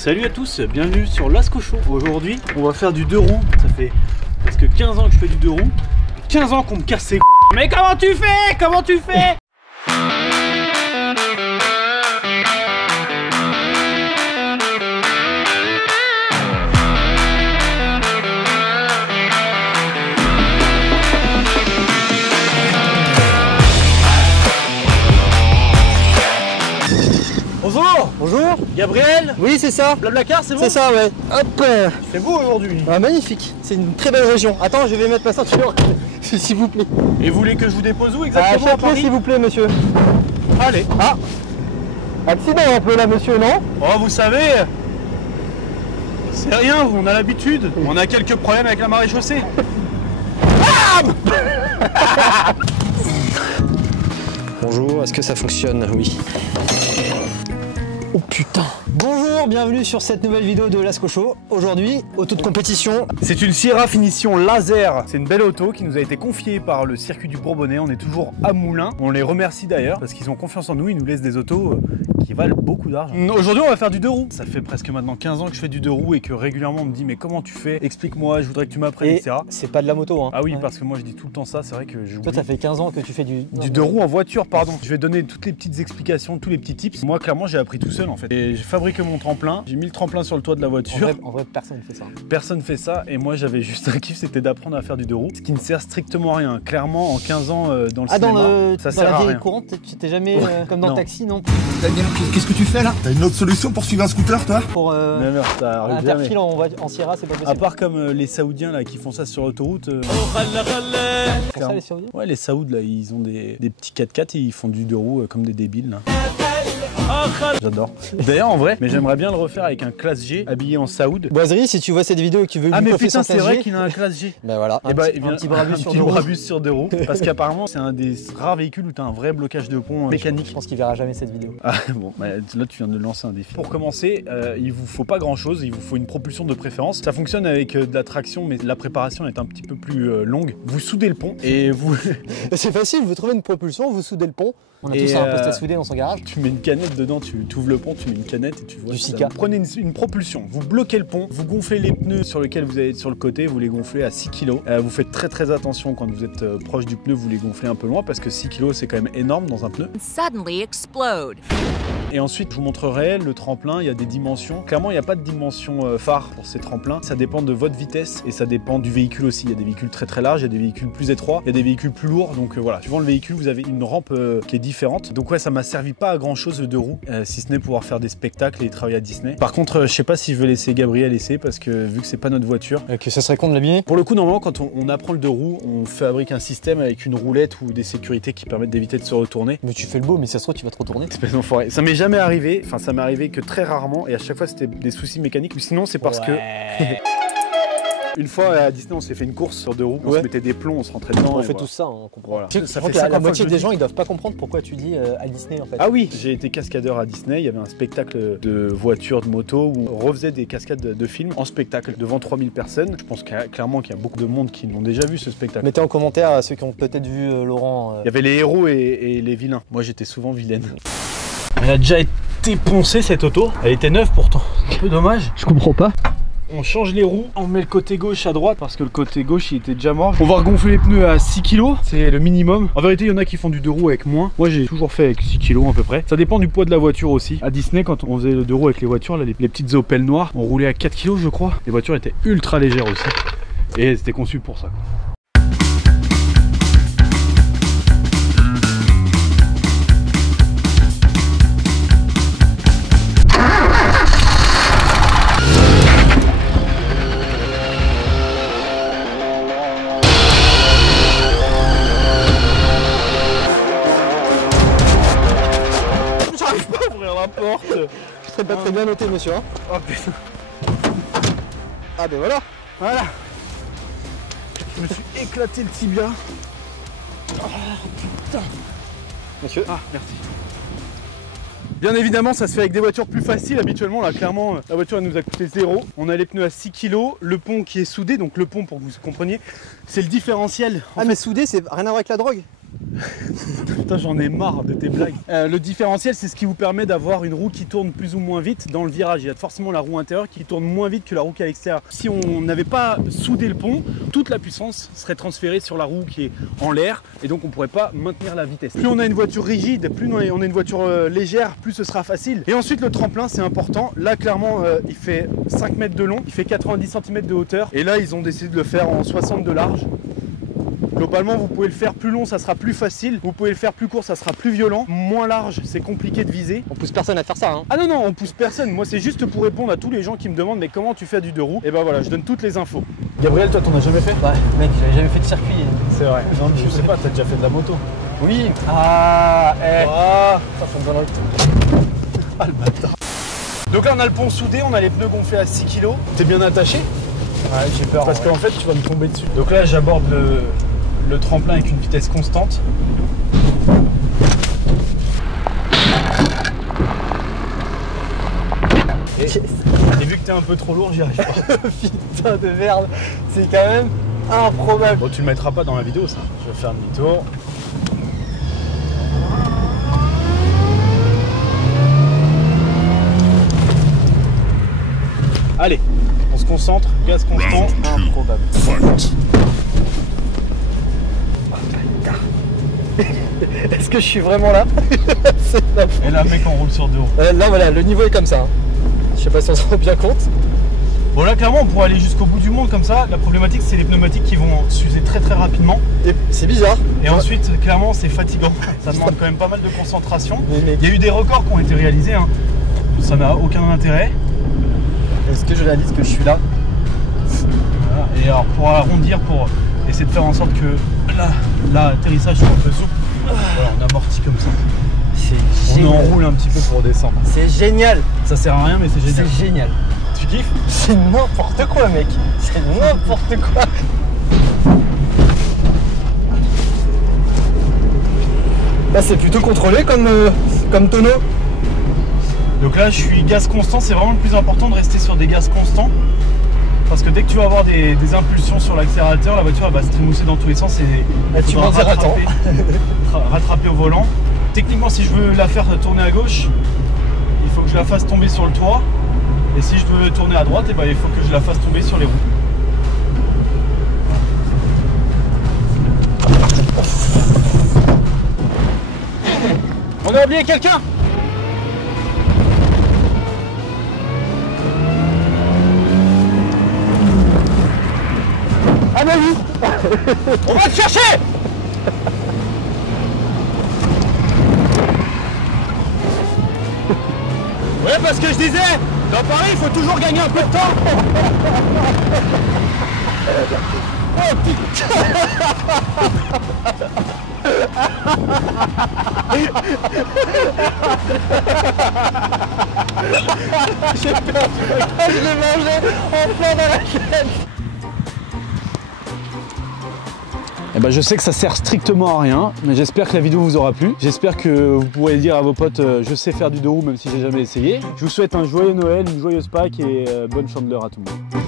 Salut à tous, bienvenue sur Lascaux Show. Aujourd'hui, on va faire du 2 roues. Ça fait presque 15 ans que je fais du 2 roues. 15 ans qu'on me casse les c***. Mais comment tu fais? Comment tu fais? Bonjour. Bonjour. Gabriel. Oui, c'est ça. Blablacar, c'est bon? C'est ça, ouais. Hop. C'est beau aujourd'hui. Ah, magnifique. C'est une très belle région. Attends, je vais mettre ma ceinture. S'il vous plaît. Et vous voulez que je vous dépose où exactement? À Châtelet, s'il vous plaît, monsieur. Allez. Ah. Accident un peu là, monsieur, non? Oh, vous savez, c'est rien, on a l'habitude. On a quelques problèmes avec la marée chaussée. Bonjour, est-ce que ça fonctionne? Oui. Oh putain. Bonjour, bienvenue sur cette nouvelle vidéo de Lascaux Show. Aujourd'hui, auto de compétition. C'est une Sierra finition laser. C'est une belle auto qui nous a été confiée par le circuit du Bourbonnais. On est toujours à Moulins. On les remercie d'ailleurs parce qu'ils ont confiance en nous. Ils nous laissent des autos qui valent beaucoup d'argent. Aujourd'hui, on va faire du 2 roues. Ça fait presque maintenant 15 ans que je fais du 2 roues et que régulièrement on me dit mais comment tu fais? Explique-moi, je voudrais que tu m'apprennes, etc. C'est pas de la moto, hein. Ah oui, ouais. Parce que moi je dis tout le temps ça. C'est vrai que je. Toi, ça fait 15 ans que tu fais du 2 roues en voiture, pardon. Je vais donner toutes les petites explications, tous les petits tips. Moi, clairement, j'ai appris tout seul en fait. Et j'ai fabriqué mon tremplin. J'ai mis le tremplin sur le toit de la voiture. En vrai, personne fait ça. Personne fait ça. Et moi, j'avais juste un kiff, c'était d'apprendre à faire du 2 roues. Ce qui ne sert strictement à rien. Clairement, en 15 ans dans le cinéma, ça sert à rien. Dans la vie courante, tu t'es jamais comme dans le taxi, non? Qu'est-ce que tu fais là? T'as une autre solution pour suivre un scooter, toi? Pour non, ça arrive interfile en Sierra, c'est pas possible. À part comme les Saoudiens là qui font ça sur l'autoroute. Ça, les Saoudiens? Ouais, les Saouds là, ils ont des petits 4x4 et ils font du 2 roues comme des débiles là. J'adore. D'ailleurs en vrai, mais j'aimerais bien le refaire avec un classe G habillé en Saoud. Boiserie, si tu vois cette vidéo et que tu veux lui mais confier putain, son c'est classe vrai G, qu'il a un classe G. Ben voilà, un petit Brabus sur 2 roues. Parce qu'apparemment c'est un des rares véhicules où tu as un vrai blocage de pont mécanique. Je pense qu'il verra jamais cette vidéo. Ah bon, bah, là tu viens de lancer un défi. Pour commencer, il vous faut pas grand chose, il vous faut une propulsion de préférence. Ça fonctionne avec de la traction, mais la préparation est un petit peu plus longue. Vous soudez le pont et vous... C'est facile, vous trouvez une propulsion, vous soudez le pont. On a tous un poste à souder dans son garage. Tu mets une canette dedans, tu ouvres le pont, tu mets une canette et tu vois. Du Sika. Prenez une propulsion, vous bloquez le pont, vous gonflez les pneus sur lesquels vous allez sur le côté, vous les gonflez à 6 kg. Vous faites très attention quand vous êtes proche du pneu, vous les gonflez un peu loin parce que 6 kg c'est quand même énorme dans un pneu. Suddenly explode. Et ensuite, je vous montrerai le tremplin, il y a des dimensions. Clairement, il n'y a pas de dimension phare pour ces tremplins. Ça dépend de votre vitesse et ça dépend du véhicule aussi. Il y a des véhicules très larges, il y a des véhicules plus étroits, il y a des véhicules plus lourds. Donc voilà, suivant le véhicule, vous avez une rampe qui est différente. Donc ouais, ça m'a servi pas à grand chose le 2 roues, si ce n'est pouvoir faire des spectacles et travailler à Disney. Par contre, je sais pas si je vais laisser Gabriel essayer parce que vu que c'est pas notre voiture. Que ça serait con de l'abîmer. Pour le coup, normalement, quand on apprend le 2 roues, on fabrique un système avec une roulette ou des sécurités qui permettent d'éviter de se retourner. Mais tu fais le beau, mais ça se trouve, tu vas te retourner. Espèce d'enfoiré. Ça m'est jamais arrivé. Enfin, ça m'est arrivé que très rarement et à chaque fois c'était des soucis mécaniques. Mais sinon, c'est parce que. Une fois à Disney, on s'est fait une course sur 2 roues. On se mettait des plombs, on se rentrait dedans. On fait tous ça, on comprend. Voilà. Ça fait la moitié des gens, ils doivent pas comprendre pourquoi tu dis à Disney en fait. Ah oui, j'ai été cascadeur à Disney. Il y avait un spectacle de voitures, de motos où on refaisait des cascades de films en spectacle devant 3000 personnes. Je pense clairement qu'il y a beaucoup de monde qui l'ont déjà vu ce spectacle. Mettez en commentaire à ceux qui ont peut-être vu Laurent. Il y avait les héros et les vilains. Moi, j'étais souvent vilaine. Elle a déjà été poncée cette auto. Elle était neuve pourtant. Un peu dommage. Je comprends pas. On change les roues, on met le côté gauche à droite parce que le côté gauche il était déjà mort. On va regonfler les pneus à 6 kg, c'est le minimum. En vérité, il y en a qui font du 2 roues avec moins. Moi j'ai toujours fait avec 6 kg à peu près. Ça dépend du poids de la voiture aussi. À Disney, quand on faisait le 2 roues avec les voitures, là, les petites Opel noires, on roulait à 4 kg je crois. Les voitures étaient ultra légères aussi. Et c'était conçu pour ça, quoi. Je serais pas très bien noté, monsieur. Hein. Oh putain. Ah ben voilà. Voilà. Je me suis éclaté le tibia. Oh putain. Monsieur. Ah merci. Bien évidemment, ça se fait avec des voitures plus faciles. Habituellement, là, clairement, la voiture elle nous a coûté 0. On a les pneus à 6 kg, le pont qui est soudé. Donc le pont, pour que vous compreniez, c'est le différentiel. Ah mais soudé, c'est rien à voir avec la drogue? Putain, j'en ai marre de tes blagues. Le différentiel, c'est ce qui vous permet d'avoir une roue qui tourne plus ou moins vite dans le virage. Il y a forcément la roue intérieure qui tourne moins vite que la roue qui est à l'extérieur. Si on n'avait pas soudé le pont, toute la puissance serait transférée sur la roue qui est en l'air et donc on ne pourrait pas maintenir la vitesse. Plus on a une voiture rigide, plus on a une voiture légère, plus ce sera facile. Et ensuite, le tremplin, c'est important. Là, clairement, il fait 5 mètres de long, il fait 90 cm de hauteur. Et là, ils ont décidé de le faire en 60 de large. Globalement, vous pouvez le faire plus long, ça sera plus facile. Vous pouvez le faire plus court, ça sera plus violent. Moins large, c'est compliqué de viser. On pousse personne à faire ça, hein. Ah non, non, on pousse personne. Moi, c'est juste pour répondre à tous les gens qui me demandent mais comment tu fais du 2 roues. Et ben voilà, je donne toutes les infos. Gabriel, toi, t'en as jamais fait? Ouais, mec, j'avais jamais fait de circuit. C'est vrai. Non, je sais pas, t'as déjà fait de la moto. Oui. Ah, Ça me donne envie. Ah, le bâtard. Donc là, on a le pont soudé, on a les pneus gonflés à 6 kg. T'es bien attaché? Ouais, j'ai peur. Parce qu'en fait, tu vas me tomber dessus. Donc là, j'aborde le tremplin avec une vitesse constante. Et vu que t'es un peu trop lourd, j'y arrive pas. Putain de merde, c'est quand même improbable. Bon, tu le mettras pas dans la vidéo, ça. Je vais faire demi-tour. Allez, on se concentre, gaz constant. Improbable. Est-ce que je suis vraiment là? Et là, mec, on roule sur 2 roues. Là, voilà, le niveau est comme ça, hein. Je sais pas si on se rend bien compte. Bon, là, clairement, on pourrait aller jusqu'au bout du monde comme ça. La problématique, c'est les pneumatiques qui vont s'user très très rapidement. Et c'est bizarre. Et ensuite, clairement, c'est fatigant. Ça demande quand même pas mal de concentration. Mais Il y a eu des records qui ont été réalisés, hein. Ça n'a aucun intérêt. est-ce que je réalise que je suis là? Voilà. Et alors, pour arrondir, pour essayer de faire en sorte que l'atterrissage soit un peu souple, voilà, on amortit comme ça. C'est On génial. enroule un petit peu pour descendre. C'est génial. Ça sert à rien, mais c'est génial. C'est génial. Tu kiffes? C'est n'importe quoi, mec. C'est n'importe quoi. Là, c'est plutôt contrôlé comme tonneau. Donc là, je suis gaz constant. C'est vraiment le plus important de rester sur des gaz constants. Parce que dès que tu vas avoir des impulsions sur l'accélérateur, la voiture elle va se trémousser dans tous les sens et tu m'en diras tant. rattraper au volant. Techniquement, si je veux la faire tourner à gauche, il faut que je la fasse tomber sur le toit. Et si je veux tourner à droite, eh ben, il faut que je la fasse tomber sur les roues. On a oublié quelqu'un? Ah bah oui. On va te chercher! Ouais, parce que je disais, dans Paris, il faut toujours gagner un peu de temps. Oh putain! J'ai perdu. Je l'ai mangé en plein dans la chaîne. Eh ben, je sais que ça sert strictement à rien, mais j'espère que la vidéo vous aura plu. J'espère que vous pourrez dire à vos potes je sais faire du 2 roues même si j'ai jamais essayé. Je vous souhaite un joyeux Noël, une joyeuse Pâques et bonne chandeleur à tout le monde.